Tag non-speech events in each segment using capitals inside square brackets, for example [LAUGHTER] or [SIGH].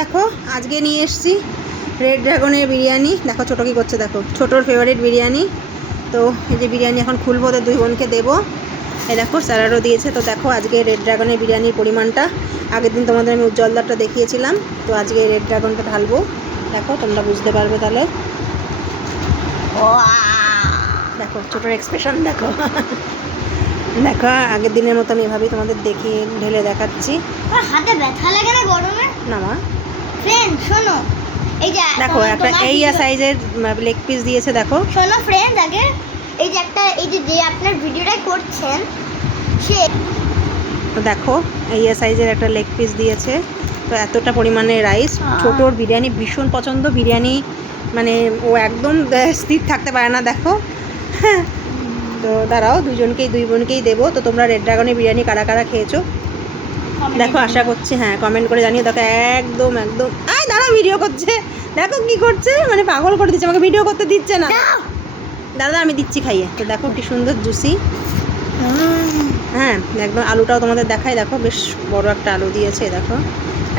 দেখো আজকে নিয়ে এসছি রেড ড্রাগনের বিরিয়ানি। দেখো ছোটো কী করছে দেখো। ছোটোর ফেভারিট বিরিয়ানি। তো এই যে বিরিয়ানি এখন খুলবো তো দুই বোনকে দেবো। এই দেখো স্যালাডও দিয়েছে। তো দেখো আজকে রেড ড্রাগনের বিরিয়ানির পরিমাণটা। আগের দিন তোমাদের আমি উজ্জ্বলদারটা দেখিয়েছিলাম। তো আজকে রেড ড্রাগনটা ঢালবো। দেখো তোমরা বুঝতে পারবে তাহলে। দেখো ছোটোর এক্সপ্রেশন দেখো। দেখো আগের দিনের মতো আমি এভাবেই তোমাদের দেখিয়ে ঢেলে দেখাচ্ছি। আমার হাতে ব্যথা লাগে না গরমে? না মা। ফ্রেন্ড শোনো। এই যে দেখো একটা এই সাইজের লেগ পিস দিয়েছে দেখো। শোনো ফ্রেন্ড আগে এই যে একটা এই যে যে আপনার ভিডিওটা করছেন সে তো দেখো এই সাইজের একটা লেগ পিস দিয়েছে। তো এতটা পরিমাণে রাইস আহ। ছোটোর বিরিয়ানি ভীষণ পছন্দ। বিরিয়ানি মানে ও একদম স্থির থাকতে পারে না দেখো। হ্যাঁ [LAUGHS] তো দাঁড়াও দুজনকেই দুই বোনকেই দেবো। তো তোমরা রেড ড্রাগনের বিরিয়ানি কারা কারা খেয়েছো? দেখো আশা করছি হ্যাঁ কমেন্ট করে জানিয়ে দেখো একদম একদম। আয় দাঁড়া ভিডিও করছে। দেখো কি করছে মানে পাগল করে দিচ্ছে আমাকে ভিডিও করতে দিচ্ছে না। দাদা আমি দিচ্ছি খাইয়ে। তো দেখো কি সুন্দর জুসি। হ্যাঁ একদম আলুটাও তোমাদের দেখাই। দেখো বেশ বড় একটা আলু দিয়েছে দেখো।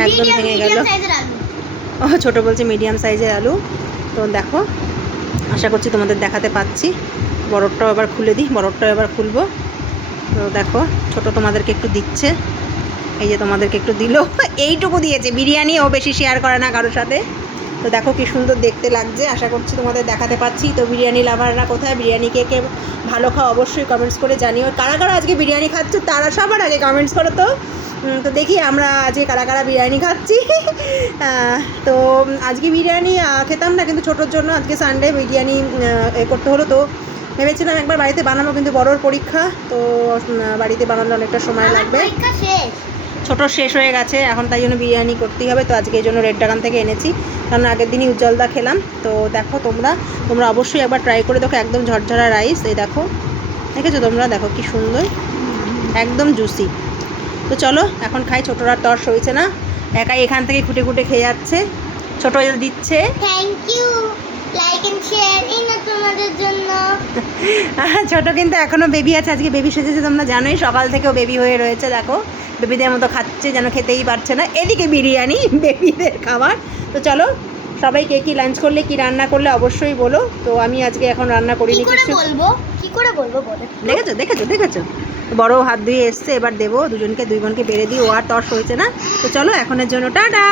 একদম ভেঙে গেল। ও ছোটো বলছে মিডিয়াম সাইজের আলু। তো দেখো আশা করছি তোমাদের দেখাতে পাচ্ছি। বরফটাও এবার খুলে দিই বরফটাও এবার খুলবো। তো দেখো ছোট তোমাদেরকে একটু দিচ্ছে। এই যে তোমাদেরকে একটু দিল। এইটুকু দিয়েছে। বিরিয়ানি ও বেশি শেয়ার করে না কারোর সাথে। তো দেখো কি সুন্দর দেখতে লাগছে। আশা করছি তোমাদের দেখাতে পাচ্ছি। তো বিরিয়ানি লাভাররা কোথায়? বিরিয়ানি কে কে ভালো খাও অবশ্যই কমেন্টস করে জানিও। কারা কারা আজকে বিরিয়ানি খাচ্ছ তারা সবার আগে কমেন্টস করো তো। তো দেখি আমরা আজকে কারা কারা বিরিয়ানি খাচ্ছি। তো আজকে বিরিয়ানি খেতাম না কিন্তু ছোটোর জন্য আজকে সানডে বিরিয়ানি এ করতে হলো তো। ভেবেছিলাম একবার বাড়িতে বানাবো কিন্তু বড়োর পরীক্ষা। তো বাড়িতে বানালে অনেকটা সময় লাগবে। ছোট শেষ হয়ে গেছে এখন তাই জন্য বিরিয়ানি করতেই হবে। তো আজকে এই জন্য রেড ড্রাগন থেকে এনেছি। কারণ আগের দিনই উজ্জ্বলদা খেলাম। তো দেখো তোমরা তোমরা অবশ্যই একবার ট্রাই করে দেখো একদম ঝরঝরা রাইস এই দেখো দেখেছ তোমরা? দেখো কি সুন্দর। একদম জুসি তো চলো এখন খাই ছোটরা তর সইছে না। একাই এখান থেকে খুঁটে খুঁটে খেয়ে যাচ্ছে। ছোটো দিচ্ছে। Thank you like and share এই না তোমাদের জন্য। [LAUGHS] ছোট কিন্তু এখনও বেবি আছে আজকে বেবি সেজেছে তোমরা জানোই সকাল থেকেও বেবি হয়ে রয়েছে দেখো। বেবিদের মতো খাচ্ছে যেন খেতেই পারছে না। এদিকে বিরিয়ানি [LAUGHS] বেবিদের খাবার। তো চলো সবাই কে কী লাঞ্চ করলে কি রান্না করলে অবশ্যই বলো। তো আমি আজকে এখন রান্না করিনি করে কিছু। বলব? কি করে বলব বলো? দেখেছ দেখেছ দেখেছ? বড় হাত ধুয়ে এসছে এবার দেবো দুজনকে দুই বোনকে বেড়ে দিই ও আর তর্স হয়েছে না। তো চলো এখনের জন্য টাটা!